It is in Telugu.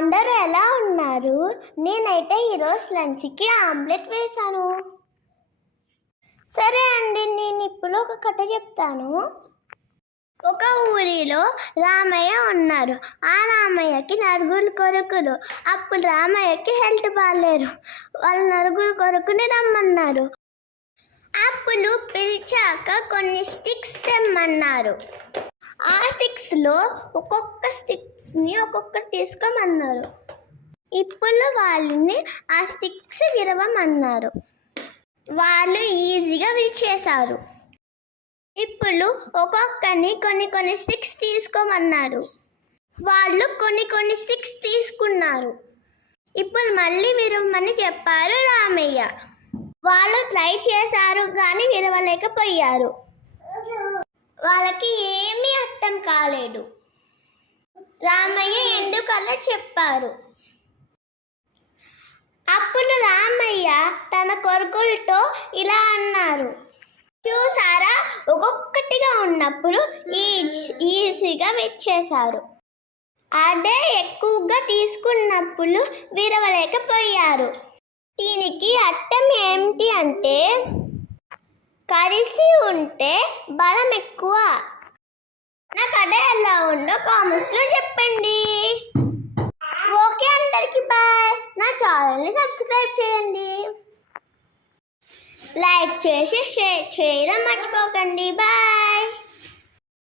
అందరూ ఎలా ఉన్నారు? నేనైతే ఈరోజు లంచ్కి ఆమ్లెట్ వేశాను. సరే అండి, నేను ఇప్పుడు ఒక కథ చెప్తాను. ఒక ఊరిలో రామయ్య ఉన్నారు. ఆ రామయ్యకి నలుగురు కొడుకులు. అప్పుడు రామయ్యకి హెల్త్ బాగాలేరు. వాళ్ళు నలుగురు కొడుకుని రమ్మన్నారు. అప్పుడు పిలిచాక కొన్ని స్టిక్స్ తెమ్మన్నారు. ఆ స్టిక్స్లో ఒక్కొక్క స్టిక్స్ని ఒక్కొక్కటి తీసుకోమన్నారు. ఇప్పుడు వాళ్ళని ఆ స్టిక్స్ విరవమన్నారు. వాళ్ళు ఈజీగా విరిచేశారు. ఇప్పుడు ఒక్కొక్కరిని కొన్ని స్టిక్స్ తీసుకోమన్నారు. వాళ్ళు కొన్ని స్టిక్స్ తీసుకున్నారు. ఇప్పుడు మళ్ళీ విరవమని చెప్పారు రామయ్య. వాళ్ళు ట్రై చేశారు కానీ విరవలేకపోయారు. వాళ్ళకి ఏమీ అర్థం కాలేదు. రామయ్య ఎందుకలా చెప్పారు. అప్పుడు రామయ్య తన కొడుకులతో ఇలా అన్నారు, చూసారా, ఒక్కొక్కటిగా ఉన్నప్పుడు ఈజీగా వచ్చేశారు. అదే ఎక్కువగా తీసుకున్నప్పుడు విరవలేకపోయారు. దీనికి అర్థం ఏమిటి అంటే, కలిసి ఉంటే బలం ఎక్కువ. నా కథ ఎలా ఉందో కామెంట్స్లో చెప్పండి. ఓకే, అందరికీ బాయ్. నా ఛానల్ని సబ్స్క్రైబ్ చేయండి, లైక్ చేసి షేర్ చేయడం మర్చిపోకండి. బాయ్.